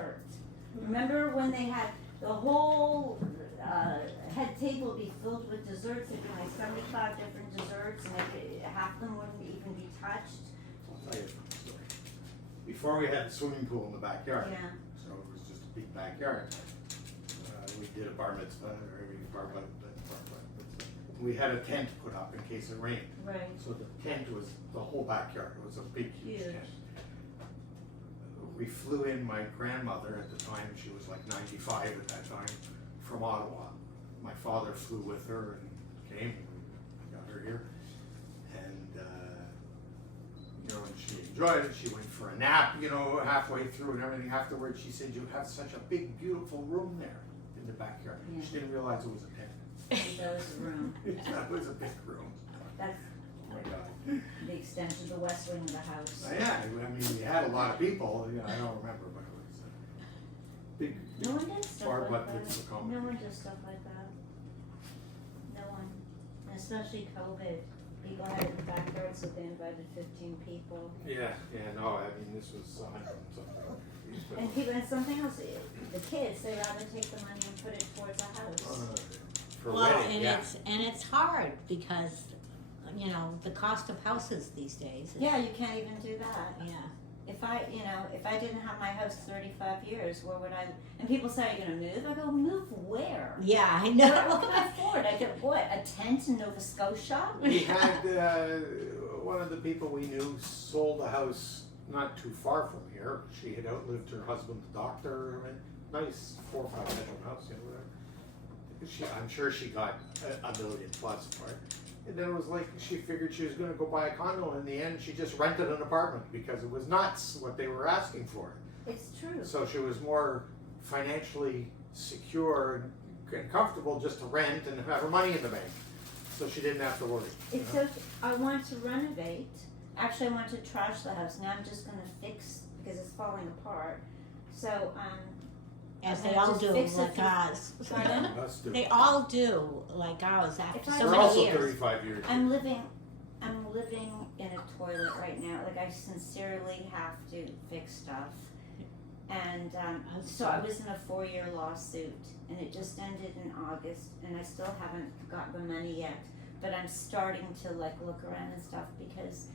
dessert. Remember when they had the whole head table be filled with desserts? There'd be like 75 different desserts, and half of them wouldn't even be touched. I'll tell you a funny story. Before we had the swimming pool in the backyard, Yeah. so it was just a big backyard. We did a bar mitzvah, or we had a tent put up in case it rained. Right. So the tent was the whole backyard. It was a big, huge tent. We flew in my grandmother at the time, she was like 95 at that time, from Ottawa. My father flew with her and came, we got her here. And, you know, and she enjoyed it. She went for a nap, you know, halfway through and everything. Afterwards, she said, "You have such a big, beautiful room there in the backyard." Yeah. She didn't realize it was a tent. That was a room. That was a big room. That's Oh my God. the extension of the west wing of the house. Yeah, I mean, we had a lot of people, you know, I don't remember, but it was a big, No one does stuff bar like butt that. mitzvah No company. one does stuff like that. No one. And especially COVID. People had it in the backyard, so they invited 15 people. Yeah, no, I mean, this was 100 and something. And people, and something else, the kids, they rather take the money and put it towards a house. For Well, wedding, and yeah. it's hard because, you know, the cost of houses these days. Yeah, you can't even do that. Yeah. If I didn't have my house 35 years, where would I, and people say, "Are you gonna move?" I go, "Move where? Yeah, I What know. can I afford? I get what, a tent in Nova Scotia?" We had, one of the people we knew sold a house not too far from here. She had outlived her husband, the doctor, I mean, nice 4 or 5 bedroom house, you know, whatever. I'm sure she got a million plus for it. And then it was like, she figured she was gonna go buy a condo. In the end, she just rented an apartment because it was nuts what they were asking for. It's true. So she was more financially secure and comfortable just to rent and have her money in the bank. So she didn't have to worry. It's you know? so, I want to renovate. Actually, I want to trash the house. Now I'm just gonna fix, because it's falling apart. So, As I'm they gonna all just do, fix it like for- ours. Pardon? Us too. They all do, like ours, after If I so We're many also years. 35 years. I'm living in a toilet right now. Like, I sincerely have to fix stuff. And so I was in a 4-year lawsuit, and it just ended in August, and I still haven't got the money yet. But I'm starting to like look around and stuff, because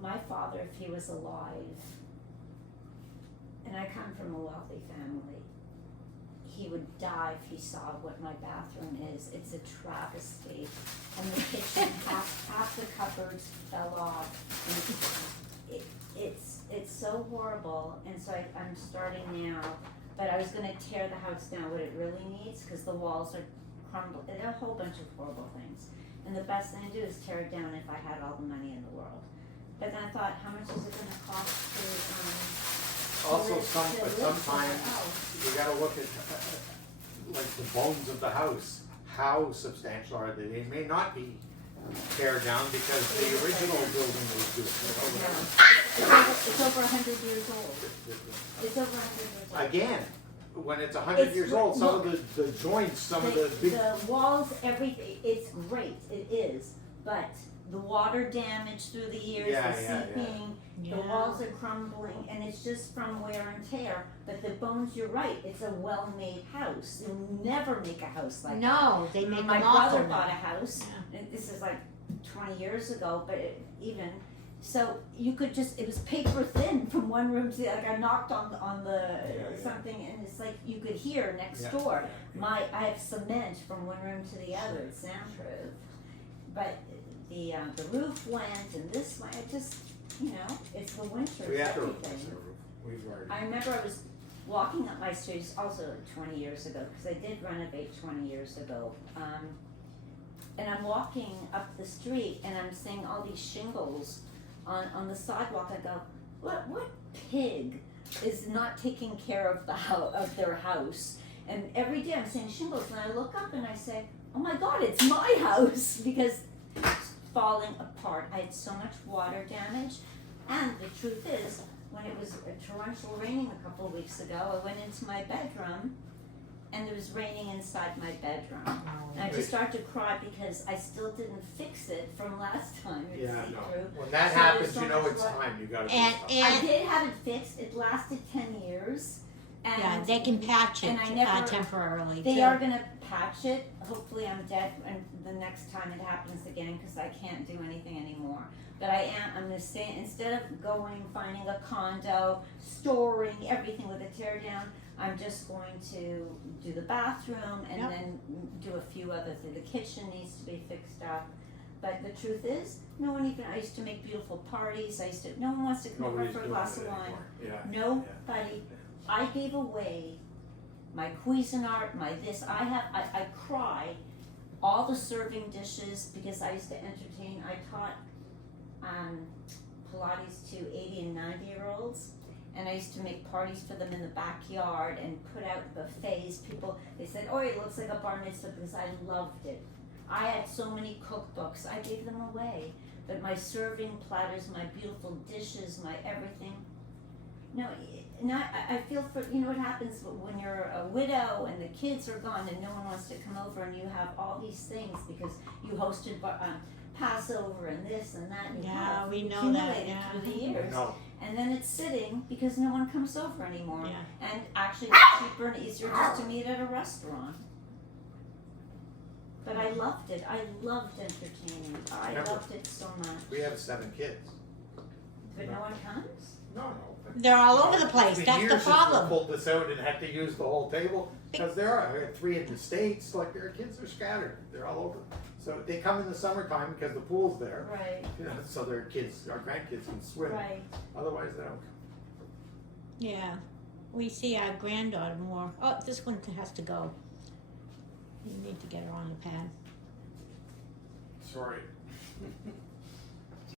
my father, if he was alive, and I come from a wealthy family, he would die if he saw what my bathroom is. It's a travesty. And the kitchen, half the cupboards fell off. And it's so horrible. And so I'm starting now. But I was gonna tear the house down, what it really needs, because the walls are crumbled. There are a whole bunch of horrible things. And the best thing to do is tear it down if I had all the money in the world. But then I thought, how much is it gonna cost to, Also, live sometimes somewhere you gotta look at like the bones of the house. How substantial are they? They may not be tear down because the original building was good. You know, It's over 100 years old. It's over 100 years old. Again, when it's 100 It's years old, some look, of the joints, some of the big. The walls, everything, it's great, it is, but the water damage through the years, Yeah, the yeah, yeah. seeping, the Yeah. walls are crumbling, and it's just from wear and tear. But the bones, you're right, it's a well-made house. You'll never make a house like that. No, they make My them awful brother now. bought a house, and this is like 20 years ago, but so you could just, it was paper thin from one room to the other. Like, I knocked on the Yeah. something, and it's like you could hear next Yeah, door. yeah. I have cement from one room to the other, it's soundproof. But the roof went, and this went, it just, it's the winter, We it's have to everything. replace the roof. We've already. I remember I was walking up my streets also 20 years ago, because I did renovate 20 years ago. And I'm walking up the street, and I'm seeing all these shingles on the sidewalk. I go, what pig is not taking care of of their house? And every day I'm seeing shingles, and I look up and I say, oh my God, it's my house, because it's falling apart. I had so much water damage, and the truth is, when it was torrential raining a couple of weeks ago, I went into my bedroom, and it was raining inside my bedroom. And I just started to cry because I still didn't fix it from last time. It's Yeah, see no. through. When that So happens, there's you so know much it's water. time. You gotta do And- stuff. and- I did have it fixed. It lasted 10 years. And Yeah, they can patch it and I never- temporarily They too. are gonna patch it. Hopefully I'm dead and the next time it happens again, cause I can't do anything anymore. But I'm gonna say, instead of finding a condo, storing everything with a tear down, I'm just going to do the bathroom and Yep. then do a few other things. The kitchen needs to be fixed up. But the truth is, I used to make beautiful parties, no one wants to come over Nobody's for a doing glass it of wine. anymore. Yeah. Nobody. I gave away my Cuisinart, my this, I cry all the serving dishes because I used to entertain, I taught Pilates to 80 and 90-year-olds, and I used to make parties for them in the backyard and put out buffets. They said, oh, it looks like a bar mitzvah, because I loved it. I had so many cookbooks, I gave them away, but my serving platters, my beautiful dishes, my everything, I feel for, what happens when you're a widow and the kids are gone and no one wants to come over and you have all these things because you hosted Passover and this and that, and you Yeah, have we know accumulated that, through the I years. know. And then it's sitting because no one comes over anymore. Yeah. And actually it's cheaper and easier just to meet at a restaurant. But I loved it. I loved entertaining. I Remember, loved it so much. We have 7 kids. But no one comes? No. They're all over the place. It's been That's years the since we problem. pulled this out and had to use the whole table, because I had 3 in the States, like our kids are scattered, they're all over. So they come in the summertime because the pool's there, Right, so their kids, our grandkids can swim, right. otherwise they don't come. Yeah, we see our granddaughter more. Oh, this one has to go. You need to get her on the pad. Sorry.